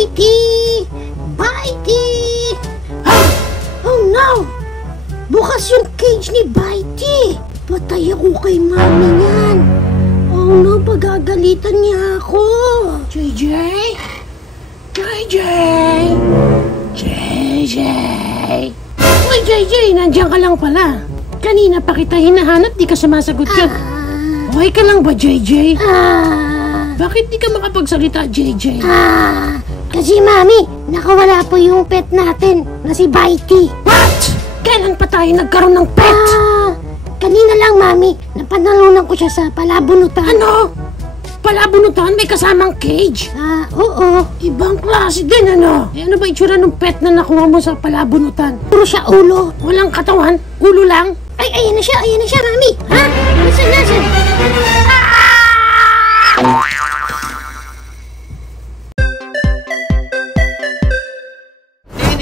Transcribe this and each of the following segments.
Bitey! Bitey! Oh no! Bukas yung cage ni Bitey! Patay ako kay mami niyan! Oh no, pagagalitan niya ako! JJ? JJ! JJ! Uy, JJ! Nandiyan ka lang pala! Kanina pa kita hinahanap, di ka sumasagot ka. Okay ka lang ba, JJ? Bakit di ka makapagsalita, JJ? Kasi mami, nakawala po yung pet natin na si Bitey. What? Kailan pa tayo nagkaroon ng pet? Kanina lang, mami. Napanalunan ko siya sa palabunutan. Ano? Palabunutan? May kasamang cage? Oo. Ibang klase din, ano? Ano ba itsura ng pet na nakuha mo sa palabunutan? Puro siya ulo. Walang katawan? Ulo lang? Ay, ayan na siya, mami. Ha? Nasaan?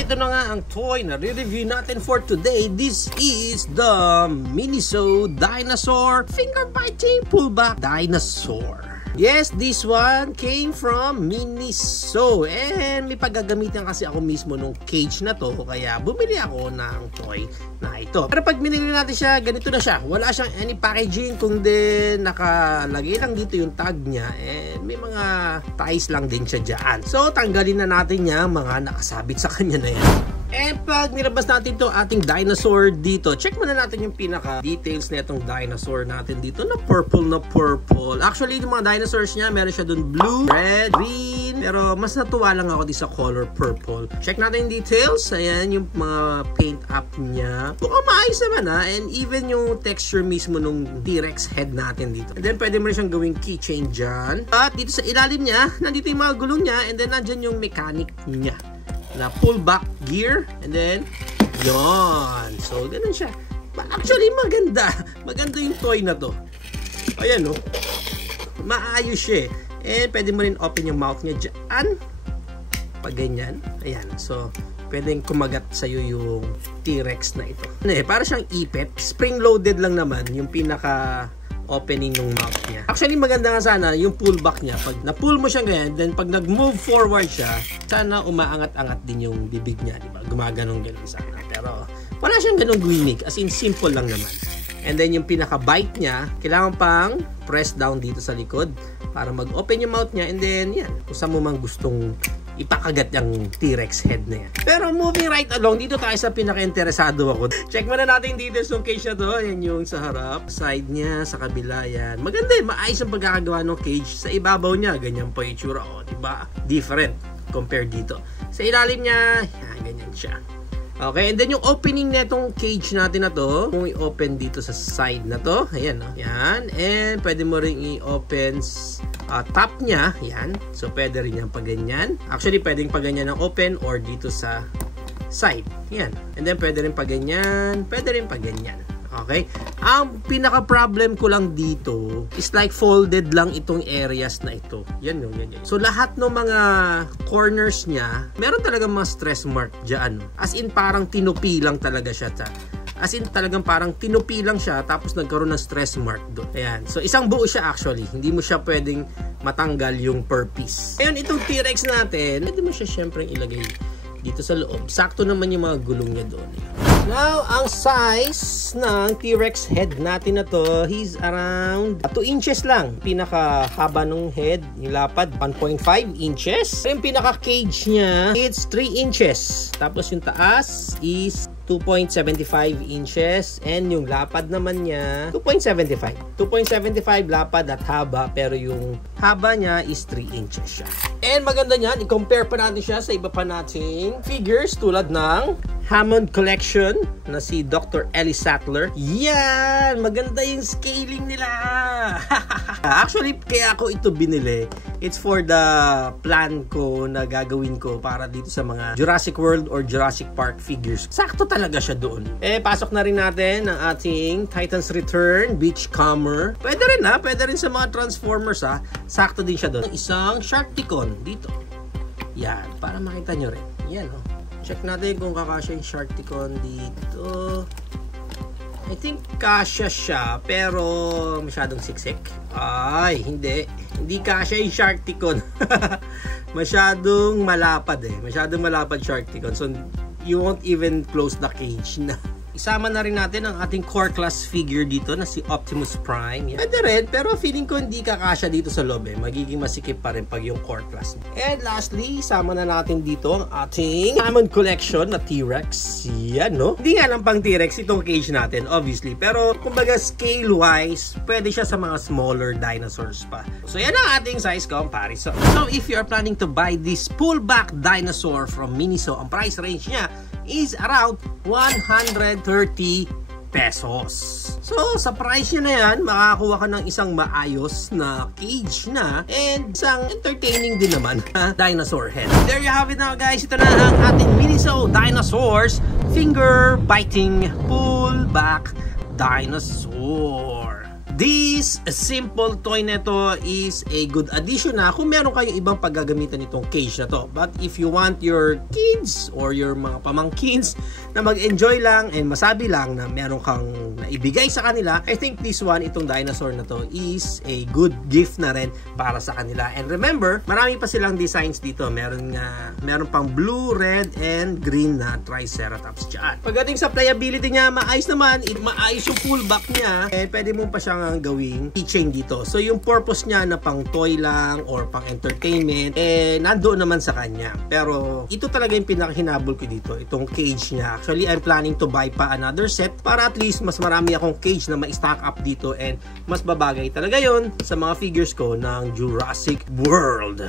Ito na nga ang toy na re-review natin for today. This is the Miniso Dinosaur Finger Biting Pullback Dinosaur. Yes, this one came from Miniso. And may paggagamitan kasi ako mismo nung cage na to. Kaya bumili ako ng toy na ito. Pero pag binili natin siya, ganito na siya. Wala siyang any packaging. Kundi nakalagay lang dito yung tag niya. And may mga ties lang din siya dyan. So tanggalin na natin niya mga nakasabit sa kanya na yan. And pag nilabas natin itong ating dinosaur dito, check muna natin yung pinaka-details na itong dinosaur natin dito na purple. Actually, yung mga dinosaurs niya, meron siya dun blue, red, green. Pero mas natuwa lang ako dito sa color purple. Check natin yung details. Ayan, yung mga paint up niya. Mukhang maayos naman ha. And even yung texture mismo nung T-Rex head natin dito. And then, pwede mo rin siyang gawing keychain dyan. At dito sa ilalim niya, nandito yung mga gulong niya. And then, nandyan yung mechanic niya na pull back gear, and then yon. So ganun siya. Actually maganda yung toy na to. Ayan, no, maayos siya eh. And pwede mo rin open yung mouth niya dyan pag ganyan. Ayan, so pwedeng kumagat sa'yo yung T-Rex na ito. Para siyang ipet, spring loaded lang naman yung pinaka opening ng mouth niya. Actually, maganda nga sana yung pullback niya. Pag na-pull mo siya ganyan, then pag nag-move forward siya, sana umaangat-angat din yung bibig niya, di ba? Gumaganong ganun sana. Pero wala siyang ganung gimmick, as in simple lang naman. And then yung pinaka-bite niya, kailangan pang press down dito sa likod para mag-open yung mouth niya, and then yan, kung saan mo mang gustong ipakagat yung T-Rex head na yan. Pero moving right along, dito tayo sa pinaka-interesado ako. Check muna natin dito yung cage na to. Yan yung sa harap, side niya, sa kabila yan. Maganda eh, maayos ang pagkakagawa ng cage. Sa ibabaw niya, ganyan pa yung itsura. O, diba? Different compared dito. Sa ilalim niya, yan, ganyan siya. Okay, and then yung opening na itong cage natin na to, kung i-open dito sa side na to, ayan, no? Yan, and pwede mo rin i-open top niya, yan. So, pwede rin yan pag ganyan. Actually, pwedeng pag ganyan ang open or dito sa side, yan. And then, pwede rin pag ganyan, pwede rin pag ganyan. Okay? Ang pinaka-problem ko lang dito is like folded lang itong areas na ito. Yan yung ganyan. So, lahat ng mga corners niya, meron talagang mga stress mark dyan. As in, parang tinupi lang talaga siya. As in, talagang parang tinupi lang siya tapos nagkaroon ng stress mark doon. Ayan. So, isang buo siya actually. Hindi mo siya pwedeng matanggal yung per piece. Ngayon, itong T-Rex natin, pwede mo siya syempre ilagay dito sa loob. Sakto naman yung mga gulong niya doon. Now, ang size ng T-Rex head natin na to, he's around 2 inches lang. Pinaka-haba ng head, yung lapad, 1.5 inches. Yung pinaka-cage niya, it's 3 inches. Tapos yung taas is 2.75 inches. And yung lapad naman niya, 2.75. 2.75 lapad at haba, pero yung haba niya is 3 inches siya. And maganda niyan, i-compare pa natin siya sa iba pa nating figures tulad ng Hammond Collection na si Dr. Ellie Sattler. Yan! Maganda yung scaling nila! Actually, kaya ako ito binili. It's for the plan ko na gagawin ko para dito sa mga Jurassic World or Jurassic Park figures. Sakto talaga siya doon. Pasok na rin natin ang ating Titans Return Beachcomber. Pwede rin ha, pwede rin sa mga Transformers ha. Sakto din siya doon. Isang Sharkticon dito. Yan, para makita nyo rin. Yan o. Check natin kung kakasya yung Sharkticon dito. I think kasya siya, pero masyadong siksik. Ay, hindi. Hindi kasya yung Sharkticon. Masyadong malapad eh. Masyadong malapad Sharkticon. So, you won't even close the cage na. Isama na rin natin ang ating core class figure dito na si Optimus Prime. Pwede rin, pero feeling ko hindi kakasya dito sa loob eh. Magiging masikip pa rin pag yung core class. And lastly, isama na natin dito ang ating Hammond Collection na T-Rex. Yan, no? Hindi nga lang pang T-Rex itong cage natin, obviously. Pero, kumbaga, scale-wise, pwede siya sa mga smaller dinosaurs pa. So, yan ang ating size comparison. So, if you are planning to buy this pullback dinosaur from Miniso, ang price range niya is around 130 pesos. So, sa price niya na yan, makakakuha ka ng isang maayos na cage na and isang entertaining din naman na dinosaur head. There you have it now, guys. Ito na ang ating Miniso Dinosaurs Finger Biting Pullback Dinosaur. This simple toy neto is a good addition na kung meron kayong ibang paggagamitan itong cage na to. But if you want your kids or your mga pamangkins na mag-enjoy lang and masabi lang na meron kang naibigay sa kanila, I think this one, itong dinosaur na to, is a good gift na rin para sa kanila. And remember, marami pa silang designs dito. Meron pang blue, red, and green na Triceratops dyan. Pagdating sa playability niya, maayos naman. Maayos yung pullback niya. And pwede mo pa siyang gawing keychain dito. So, yung purpose niya na pang toy lang or pang entertainment, nandoon naman sa kanya. Pero, ito talaga yung pinakahinabol ko dito. Itong cage niya. Actually, I'm planning to buy pa another set para at least mas marami akong cage na ma-stack up dito and mas babagay talaga yon sa mga figures ko ng Jurassic World.